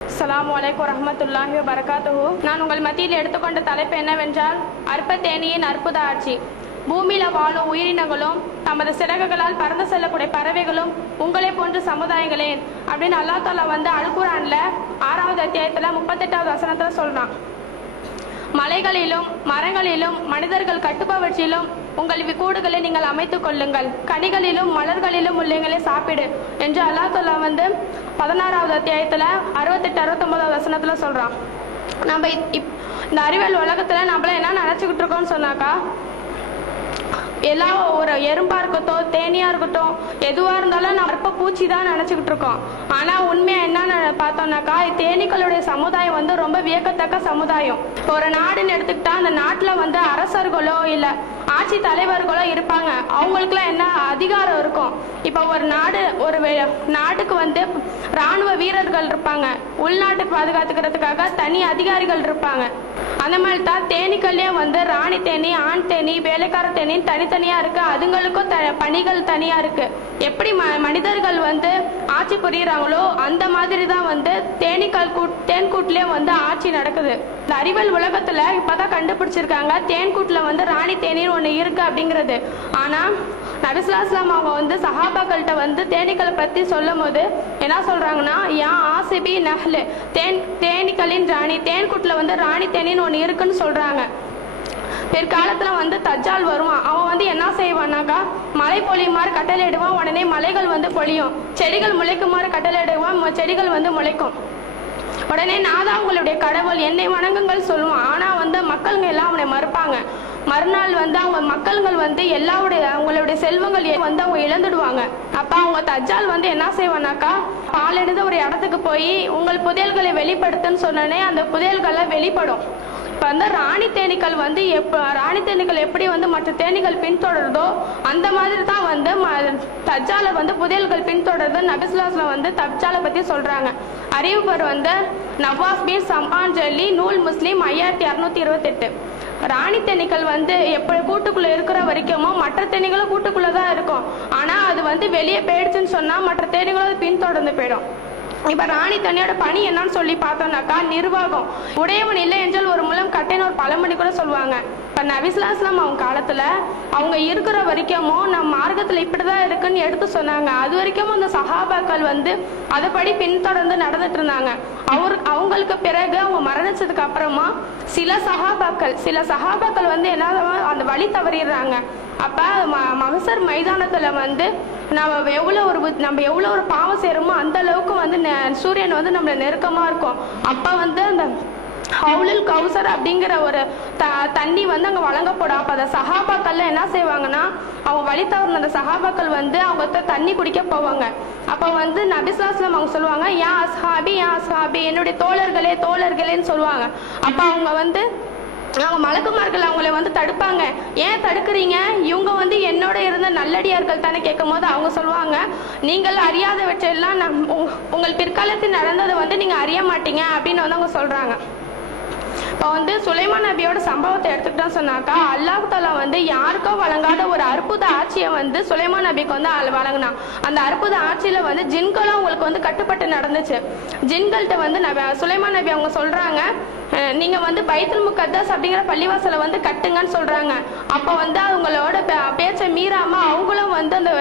அஸ்ஸலாமு அலைக்கும் வரஹ்மத்துல்லாஹி வபரகாத்துஹு. நான் உங்கள் மத்தியில் எடுத்துக்கொண்ட தலைப்பு என்னவென்றால் அற்ப தேனியின் அற்புத ஆட்சி. பூமியில வாழும் உயிரினங்களும் தமது சிறகுகளால் பறந்து செல்லக்கூடிய பறவைகளும் உங்களை போன்ற சமுதாயங்களே அப்படின்னு அல்லாஹ் தாலா வந்து அல்குரான்ல 6வது அத்தியாயத்துல 38வது வசனத்துல சொல்றான். மலைகளிலும் மரங்களிலும் மனிதர்கள் கட்டுப்பவற்றிலும் உங்கள் கூடுகளை நீங்கள் அமைத்துக் கொள்ளுங்கள், கனிகளிலும் மலர்களிலும் உள்ளங்களை சாப்பிடு என்று அல்லாஹ் தாலா வந்து 16வது அத்தியாயத்துல 68 69வது வசனத்துல சொல்றான். நம்ம இந்த அறிவியல் உலகத்துல நம்மள என்ன நினைச்சுக்கிட்டு இருக்கோம்னு சொன்னாக்கா, எல்லாம் ஒரு எறும்பா இருக்கட்டும் தேனியா இருக்கட்டும் எதுவா இருந்தாலும் நம்ம அற்ப பூச்சி தான் நினைச்சுக்கிட்டு இருக்கோம். ஆனா உண்மையா என்னன்னு பார்த்தோம்னாக்கா, தேனீக்களுடைய சமுதாயம் வந்து ரொம்ப வியக்கத்தக்க சமுதாயம். ஒரு நாடுன்னு எடுத்துக்கிட்டா அந்த நாட்டுல வந்து அரசர்களோ இல்ல ஆட்சி தலைவர்களோ இருப்பாங்க. அவங்களுக்குலாம் என்ன அதிகாரம் இருக்கும். இப்ப ஒரு நாட்டுக்கு வந்து ராணுவ வீரர்கள் இருப்பாங்க, உள்நாட்டுக்கு பாதுகாத்துக்கிறதுக்காக தனி அதிகாரிகள் இருப்பாங்க. அந்த மாதிரி தான் தேனீக்கள்லயே வந்து ராணி தேனி, ஆண் தேனி, வேலைக்கார தேனி தனித்தனியா இருக்கு. அதுங்களுக்கும் பணிகள் தனியா இருக்கு. எப்படி மனிதர்கள் வந்து ஆட்சி புரியுறாங்களோ அந்த மாதிரி தான் வந்து தேன்கூட்லயே வந்து ஆட்சி நடக்குது. இந்த அறிவியல் உலகத்துல இப்பதான் கண்டுபிடிச்சிருக்காங்க தேன்கூட்ல வந்து ராணி தேனின்னு ஒண்ணு இருக்கு அப்படிங்கிறது. ஆனா நபி ஸல்லல்லாஹு அலைஹி வஸல்லம் அவங்க வந்து சஹாபாக்கள்கிட்ட வந்து தேனீக்களை பத்தி சொல்லும் போது என்ன சொல்றாங்கன்னா, யா ஆசிபி நஹ்ல், தேனீக்களின் ராணி, தேன்கூட்ல வந்து ராணி தேனின்னு ஒண்ணு இருக்குன்னு சொல்றாங்க. பிற்காலத்துல வந்து தஜ்ஜால் வருவான். அவன் வந்து என்ன செய்வான்னாக்கா, மழை பொழியுமாறு கட்டளையிடுவான். உடனே மலைகள் வந்து பொழியும். செடிகள் முளைக்குமாறு கட்டளையிடுவான். செடிகள் வந்து முளைக்கும். உடனே நான் தான் உங்களுடைய கடவுள், என்னை வணங்குங்கள் சொல்லுவான். ஆனா வந்து மக்களுங்க எல்லாம் அவனை மறுப்பாங்க. மறுநாள் வந்து அவங்க மக்கள்கள் வந்து அவங்களுடைய செல்வங்கள் வந்து அவங்க இழந்துடுவாங்க. அப்ப அவங்க தஜ்ஜால் வந்து என்ன செய்வானாக்கா, பாலெடுத்து ஒரு இடத்துக்கு போய் உங்கள் புதையல்களை வெளிப்படுத்துன்னு சொன்னோடனே அந்த புதையல்களை வெளிப்படும். இப்ப வந்து ராணி தேனீக்கள் எப்படி வந்து மற்ற தேனீகள் பின்தொடருதோ அந்த மாதிரி தான் வந்து தஜ்ஜால வந்து புதையல்கள் பின்தொடருது. நபி ஸல்லல்லாஹு அலைஹி வஸல்லம் வந்து தஜ்ஜாலை பத்தி சொல்றாங்க. அறிவிப்பர் வந்து நவாஸ் பின் சம்ஆன் ஜல்லி, நூல் முஸ்லிம் 5628. ராணி தேனீக்கள் வந்து எப்படி கூட்டுக்குள்ள இருக்கிற வரைக்குமோ மற்ற தேனீகளும் கூட்டுக்குள்ளதான் இருக்கும். ஆனா அது வந்து வெளியே போயிடுச்சுன்னு சொன்னா மற்ற தேனீகளும் அது பின்தொடர்ந்து போயிடும். இப்ப ராணி தண்ணியோட பணி என்னன்னு சொல்லி பார்த்தோம்னாக்கா, நிர்வாகம். உடையவன் இல்லை என்றால் ஒரு முலம் கட்டைன்னு ஒரு பழமொழி கூட சொல்லுவாங்க. இப்ப நபி ஸல்லல்லாஹு அலைஹி வஸல்லம் அவங்க காலத்துல அவங்க இருக்கிற வரைக்கும் நம்ம மார்க்கத்துல இப்படிதான் இருக்குன்னு எடுத்து சொன்னாங்க. அது வரைக்கும் அந்த சஹாபாக்கள் வந்து அதைப்படி பின்தொடர்ந்து நடந்துட்டு இருந்தாங்க. அவங்களுக்கு பிறகு அவங்க மரணிச்சதுக்கு அப்புறமா சில சஹாபாக்கள் வந்து என்ன அந்த வழி தவறிடுறாங்க. அப்ப மகசர் மைதானத்துல வந்து நம்ம எவ்வளவு ஒரு பாவம் செய்யறோமோ அந்த அளவுக்கு வந்து சூரியன் வந்து நம்மள நெருக்கமா இருக்கும். அப்ப வந்து அந்த ஹவுலுல் கௌசர் அப்படிங்கிற ஒரு தண்ணி வந்து அங்க வழங்கப்படும். அப்ப அந்த சஹாபாக்கள்ல என்ன செய்வாங்கன்னா, அவங்க வழி தவறின அந்த சஹாபாக்கள் வந்து அவங்க தண்ணி குடிக்க போவாங்க. அப்ப வந்து நபி ஸல்லல்லாஹு அலைஹி வஸல்லம் அவங்க சொல்லுவாங்க, யா அஸ்ஹாபி, என்னுடைய தோழர்களேன்னு சொல்லுவாங்க. அப்ப அவங்க வந்து மலக்குமார்கள் அவங்களை வந்து தடுப்பாங்க. ஏன் தடுக்கிறீங்க, இவங்க வந்து என்னோட இருந்த நல்லடியார்கள் தானே கேட்கும் போது அவங்க சொல்லுவாங்க, நீங்கள் அறியாதவற்றெல்லாம் உங்கள் பிற்காலத்தில் நடந்ததை வந்து நீங்க அறிய மாட்டீங்க அப்படின்னு வந்து அவங்க சொல்றாங்க. இப்போ வந்து சுலைமான் நபியோட சம்பவத்தை எடுத்துக்கிட்டோம் சொன்னாக்கா, அல்லாஹ் தஆலா வந்து யாருக்கோ வழங்காத ஒரு அற்புத ஆட்சியை வந்து சுலைமான் நபிக்கு வந்து வழங்கினான். அந்த அற்புத ஆட்சியில வந்து ஜின்களும் அவங்களுக்கு வந்து கட்டுப்பட்டு நடந்துச்சு. ஜின்கள்கிட்ட வந்து சுலைமான் நபி அவங்க சொல்றாங்க, நீங்க வந்து பைத்துல் முகத்தஸ் அப்படிங்கிற பள்ளிவாசலை வந்து கட்டுங்கன்னு சொல்றாங்க. அப்ப வந்து அவங்களோட பேச்சை மீறாம அவங்களும் வந்து அந்த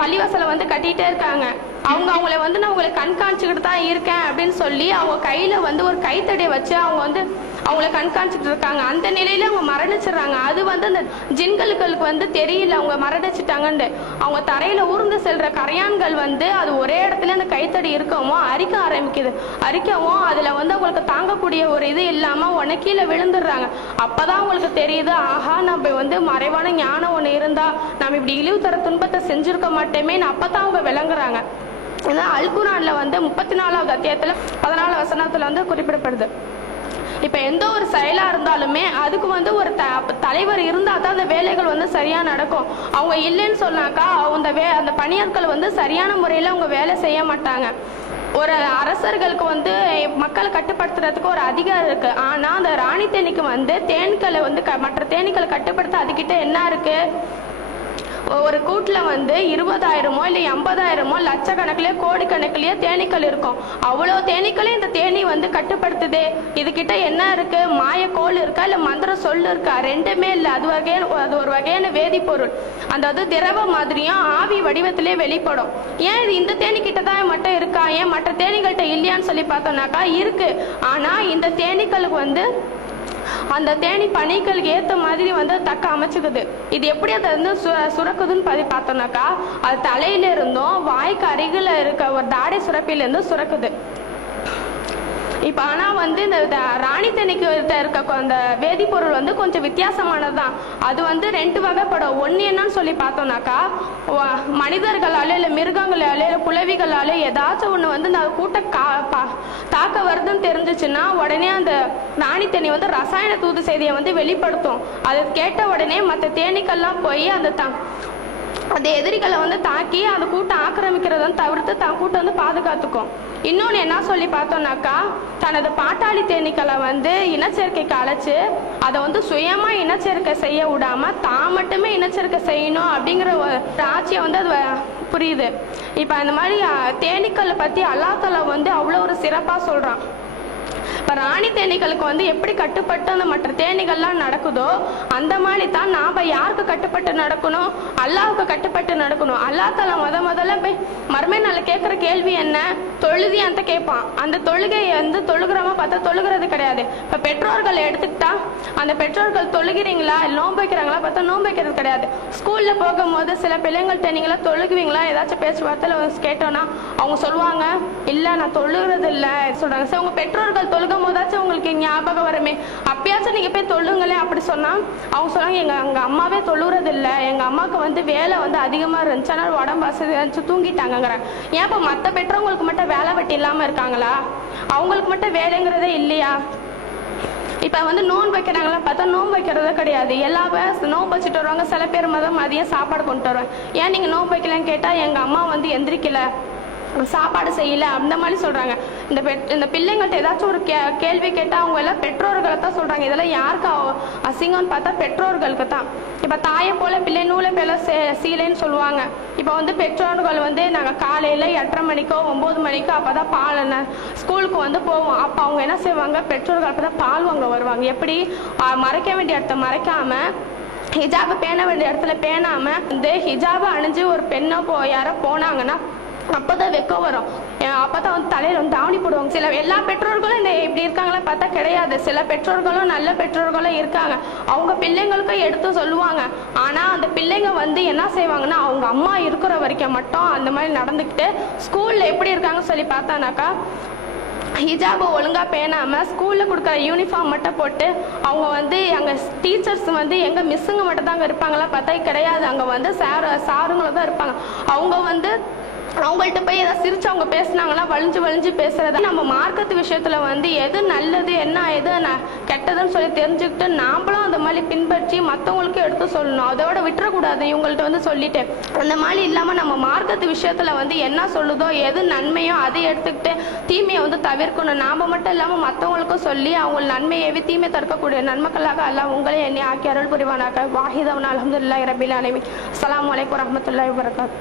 பள்ளிவாசலை வந்து கட்டிட்டே இருக்காங்க. அவங்கள வந்து நான் உங்களை கண்காணிச்சுக்கிட்டு தான் இருக்கேன் அப்படின்னு சொல்லி அவங்க கையில வந்து ஒரு கைத்தடியை வச்சு அவங்க வந்து அவங்கள கண்காணிச்சுட்டு இருக்காங்க. அந்த நிலையில அவங்க மரணிச்சிடுறாங்க. அது வந்து அந்த ஜின்களுக்கு வந்து தெரியல அவங்க மரணிச்சிட்டாங்கன்னு. அவங்க தரையில ஊர்ந்து செல்ற கரையான்கள் வந்து அது ஒரே இடத்துல அந்த கைத்தடி இருக்கவும் அரிக்க ஆரம்பிக்குது. அரிக்கவும் அதுல வந்து அவங்களுக்கு தாங்கக்கூடிய ஒரு இது இல்லாம உடனே கீழே விழுந்துடுறாங்க. அப்பதான் அவங்களுக்கு தெரியுது, ஆஹா நம்ம வந்து மறைவான ஞானம் ஒண்ணு இருந்தா நம்ம இப்படி இழிவு தர துன்பத்தை செஞ்சிருக்க மாட்டேமேன்னு அப்பதான் அவங்க விளங்குறாங்க. அல்குரான்ல வந்து 34வது அத்தியாயத்துல 14 வசனத்துல வந்து குறிப்பிடப்படுது. இப்ப எந்த ஒரு செயலா இருந்தாலுமே அதுக்கு வந்து ஒரு தலைவர் இருந்தா தான் அந்த வேலைகள் வந்து சரியா நடக்கும். அவங்க இல்லைன்னு சொன்னாக்கா அந்த பணியாட்கள் வந்து சரியான முறையில அவங்க வேலை செய்ய மாட்டாங்க. ஒரு அரசர்களுக்கு வந்து மக்களை கட்டுப்படுத்துறதுக்கு ஒரு அதிகாரம் இருக்கு. ஆனா அந்த ராணி தேனிக்கு வந்து தேன்களை வந்து மற்ற தேனீக்களை கட்டுப்படுத்த அதுகிட்ட என்ன இருக்கு, ஒரு கூட்டில் வந்து 20,000மோ இல்லை 50,000மோ லட்சக்கணக்கிலே கோடிக்கணக்கிலேயே தேனீக்கள் இருக்கும். அவ்வளோ தேனீக்களையும் இந்த தேனி வந்து கட்டுப்படுத்துதே. இதுகிட்ட என்ன இருக்கு? மாயக்கோள் இருக்கா இல்லை மந்திர சொல் இருக்கா? ரெண்டுமே இல்லை. அது ஒரு வகையான வேதிப்பொருள். அந்த திரவ மாதிரியும் ஆவி வடிவத்திலே வெளிப்படும். ஏன் இது இந்த தேனிக்கிட்ட தான் மட்டும் இருக்கா, ஏன் மற்ற தேனீகள்கிட்ட இல்லையான்னு சொல்லி பார்த்தோம்னாக்கா இருக்கு. ஆனா இந்த தேனீக்களுக்கு வந்து அந்த தேனி பனிகளுக்கு ஏற்ற மாதிரி வந்து தக்க அமைச்சுக்குது. இது எப்படி அதை வந்து சுரக்குதுன்னு பார்த்தோம்னாக்கா அது தலையில இருந்தும் வாய்க்கு அருகில் இருக்க ஒரு தாடை சுரப்பிலிருந்து சுரக்குது. இப்போ ஆனால் வந்து இந்த ராணி தேனிக்கு இருக்க அந்த வேதிப்பொருள் வந்து கொஞ்சம் வித்தியாசமானதுதான். அது வந்து 2 வகைப்படும். ஒன்று என்னன்னு சொல்லி பார்த்தோம்னாக்கா மனிதர்களாலே இல்லை மிருகங்களாலே இல்லை புலவிகளாலே ஏதாச்சும் ஒன்று வந்து இந்த கூட்ட தாக்க வருதுன்னு தெரிஞ்சிச்சுன்னா உடனே அந்த ராணி தேனி வந்து ரசாயன தூது செய்தியை வந்து வெளிப்படுத்தும். அதை கேட்ட உடனே மற்ற தேனீக்கள்லாம் போய் அந்த எதிரிகளை வந்து தாக்கி அந்த கூட்டம் ஆக்கிரமிக்கிறத தவிர்த்து தான் கூட்டம் வந்து பாதுகாத்துக்கும். இன்னொன்று என்ன சொல்லி பார்த்தோம்னாக்கா தனது பாட்டாளி தேனீக்களை வந்து இனச்சேர்க்கைக்கு அழைச்சு அதை வந்து சுயமா இனச்சேர்க்கை செய்ய விடாம தான் மட்டுமே இனச்சேர்க்கை செய்யணும் அப்படிங்கிற ஒரு ஆட்சியை வந்து அது புரியுது. இப்போ அந்த மாதிரி தேனீக்களை பற்றி அல்லாஹ் தஆலா வந்து அவ்வளோ ஒரு சிறப்பாக சொல்கிறான். இப்போ ராணி தேனீகளுக்கு வந்து எப்படி கட்டுப்பட்டு அந்த மற்ற தேனீகள்லாம் நடக்குதோ அந்த மாதிரி தான் நாம் யாருக்கு கட்டுப்பட்டு நடக்கணும்? அல்லாஹ்வுக்கு கட்டுப்பட்டு நடக்கணும். அல்லாஹ் தஆலா முதல்ல போய் மறுமை நாள் கேட்குற கேள்வி என்ன? தொழுதி அந்த கேட்பான். அந்த தொழுகையை வந்து தொழுகிறவங்க பார்த்தா தொழுகிறது கிடையாது. இப்போ பெற்றோர்கள் எடுத்துக்கிட்டா அந்த பெற்றோர்கள் தொழுகிறீங்களா நோன்பு வைக்கிறாங்களா பார்த்தா நோன்பு வைக்கிறது கிடையாது. ஸ்கூலில் போகும்போது சில பிள்ளைங்கள்ட்ட நீங்களா தொழுகுவீங்களா ஏதாச்சும் பேச்சுவார்த்தையில் கேட்டோன்னா அவங்க சொல்லுவாங்க இல்லை நான் தொழுகிறது இல்லை சொல்கிறாங்க. சரி உங்கள் பெற்றோர்கள் தொழுகும் போதாச்சும் உங்களுக்கு ஞாபகம் வருமே, அப்பயாச்சும் நீங்கள் போய் தொழுங்களே அப்படி சொன்னால் அவங்க சொன்னாங்க எங்கள் அம்மாவே தொழுகிறது இல்லை, எங்கள் அம்மாவுக்கு வந்து வேலை வந்து அதிகமாக இருந்துச்சு அதனால் உடம்பு வசதி இருந்துச்சு தூங்கிட்டாங்கங்கிறாங்க. ஏன் இப்போ மற்ற பெற்றவங்களுக்கு மட்டும் வேலை வெட்டி இல்லாமல் இருக்காங்களா? அவங்களுக்கு மட்டும் வேலைங்கிறதே இல்லையா? இப்போ வந்து நோன்பு வைக்கிறாங்களா பார்த்தா நோன்பு வைக்கிறதே கிடையாது. எல்லா பேர் நோன்பு வச்சுட்டு வருவாங்க. சில பேர் மதியம் சாப்பாடு கொண்டு வருவாங்க. ஏன் நீங்கள் நோன்பு வைக்கலன்னு கேட்டால் எங்கள் அம்மா வந்து எந்திரிக்கலை சாப்பாடு செய்யல அந்த மாதிரி சொல்றாங்க. இந்த பிள்ளைங்கள்ட்ட ஏதாச்சும் ஒரு கேள்வி கேட்டால் அவங்க எல்லாம் பெற்றோர்களை தான் சொல்றாங்க. இதெல்லாம் யாருக்கு அசிங்கம்னு பார்த்தா பெற்றோர்களுக்கு தான். இப்போ தாயை போல பிள்ளை நூலை போல சீலைன்னு சொல்லுவாங்க. இப்போ வந்து பெற்றோர்கள் வந்து நாங்கள் காலையில் 8:30 மணிக்கோ 9 மணிக்கோ அப்போதான் பால் ஸ்கூலுக்கு வந்து போவோம். அப்போ அவங்க என்ன செய்வாங்க? பெற்றோர்கள் அப்போ தான் பால் வாங்க வருவாங்க. எப்படி மறைக்க வேண்டிய இடத்த மறைக்காம ஹிஜாபை பேண வேண்டிய இடத்துல பேணாம இந்த ஹிஜாபை அணிஞ்சு ஒரு பெண்ணோ யாரோ போனாங்கன்னா அப்போதான் வெக்கம் வரும். அப்போதான் வந்து தலையில வந்து தாவணி போடுவாங்க. சில எல்லா பெற்றோர்களும் இந்த இப்படி இருக்காங்களா பார்த்தா கிடையாது. சில பெற்றோர்களும் நல்ல பெற்றோர்களும் இருக்காங்க. அவங்க பிள்ளைங்களுக்கும் எடுத்து சொல்லுவாங்க. ஆனா அந்த பிள்ளைங்க வந்து என்ன செய்வாங்கன்னா அவங்க அம்மா இருக்கிற வரைக்கும் மட்டும் அந்த மாதிரி நடந்துக்கிட்டு ஸ்கூல்ல எப்படி இருக்காங்க சொல்லி பார்த்தானாக்கா ஹிஜாபை ஒழுங்கா பேணாம ஸ்கூல்ல கொடுக்குற யூனிஃபார்ம் மட்டும் போட்டு அவங்க வந்து அங்க டீச்சர்ஸ் வந்து எங்க மிஸ்ஸுங்க மட்டும் தான் அங்க இருப்பாங்களா பார்த்தா கிடையாது. அங்க வந்து சாருங்களும் தான் இருப்பாங்க. அவங்க வந்து அவங்கள்ட்ட போய் ஏதாவது சிரிச்சு அவங்க பேசினாங்களா வலிஞ்சு பேசுறதா. நம்ம மார்க்கத்து விஷயத்துல வந்து எது நல்லது என்ன எது கெட்டதுன்னு சொல்லி தெரிஞ்சுக்கிட்டு நாமளும் அந்த மாதிரி பின்பற்றி மற்றவங்களுக்கும் எடுத்து சொல்லணும். அதோட விட்டுறக்கூடாது இவங்கள்ட்ட வந்து சொல்லிட்டு அந்த மாதிரி இல்லாம நம்ம மார்க்கத்து விஷயத்துல வந்து என்ன சொல்லுதோ எது நன்மையோ அதை எடுத்துக்கிட்டு தீமையை வந்து தவிர்க்கணும். நாம மட்டும் இல்லாம மற்றவங்களுக்கும் சொல்லி அவங்க நன்மையை தீமை தடுக்கக்கூடிய நன்மக்களாக அல்லாஹ் உங்களே என்னை ஆக்கி அருள் புரிவானாக. வாஹிதவன் அல்ஹம்துலில்லாஹி ரப்பில் ஆலமீன். அஸ்ஸலாமு அலைக்கும் வரஹ்மத்துல்லாஹி வபரகாத்துஹு.